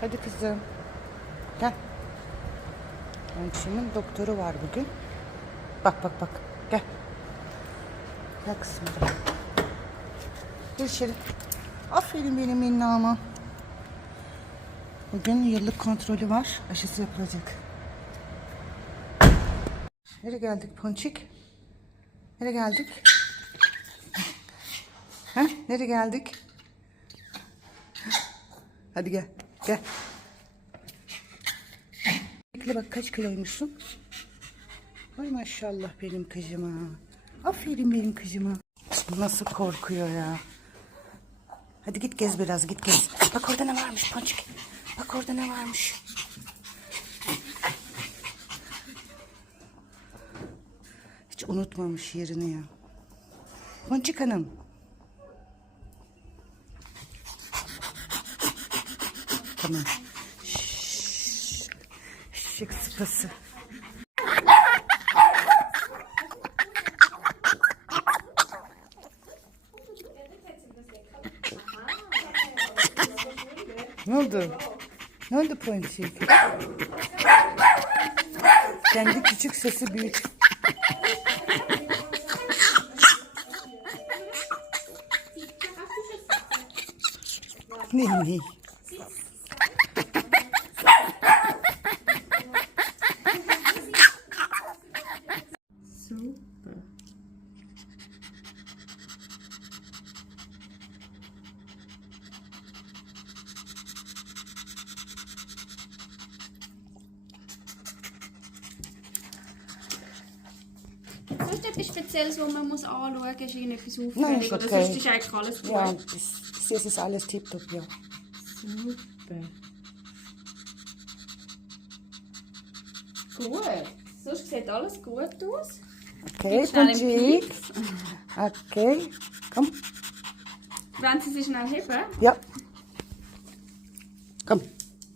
Hadi kızım. Gel. Ponçiğimin doktoru var bugün. Bak bak bak. Gel. Gel kızım. Gel. Gir içeri. Aferin benim minnama. Bugün yıllık kontrolü var. Aşısı yapılacak. Nereye geldik Ponçik? Nereye geldik? Ha? Nereye geldik? Hadi gel. Gel. Bekle bak kaç kiloymuşsun? Ay maşallah benim kızıma. Aferin benim kızıma. Nasıl korkuyor ya. Hadi git gez biraz git gez. Bak orada ne varmış Ponçik. Bak orada ne varmış. Hiç unutmamış yerini ya. Ponçik Hanım. Tamam. Şık sıpası. Ne oldu? Ne oldu Ponçik? Kendi küçük sesi büyük. Ne ist etwas Spezielles, was man muss anschauen muss. Ist irgendetwas Nein, ist Oder okay. sonst ist eigentlich alles gut? Ja, bis jetzt ist alles tiptop, ja. Super. Gut. Sonst sieht alles gut aus. Okay. Pieks. Okay, komm. Wenn Sie sich schnell heben. Ja. Komm,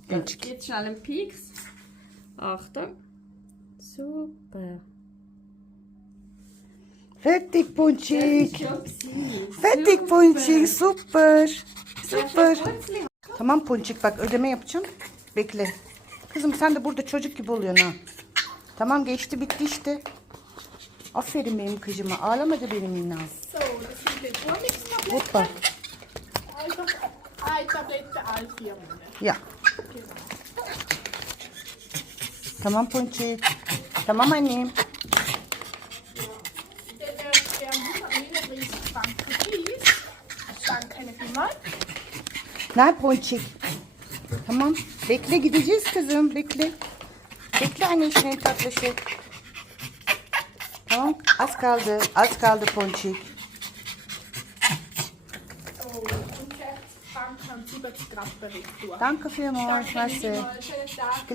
Ponçik. Jetzt schnell einen Pieks. Achtung. Super. Fertig, Super. Ponçik. Super. Super. Super. Tamam Ponçik bak ödeme yapacağım. Bekle. Kızım sen de burada çocuk gibi oluyorsun ha. Tamam geçti bitti işte. Aferin benim kızıma. Ağlamadı benim inan. So, das sind die Honigstablette. Hoppa. Ya. Tamam Ponçik. Tamam annem. Vielmals. Ne Ponçik? Tamam. Bekle gideceğiz kızım. Bekle. Bekle annesinin tatlışı. Tamam. Az kaldı. Az kaldı Ponçik. So, und Frank haben 70 Grad Bericht durch. Danke vielmals. Danke Tag.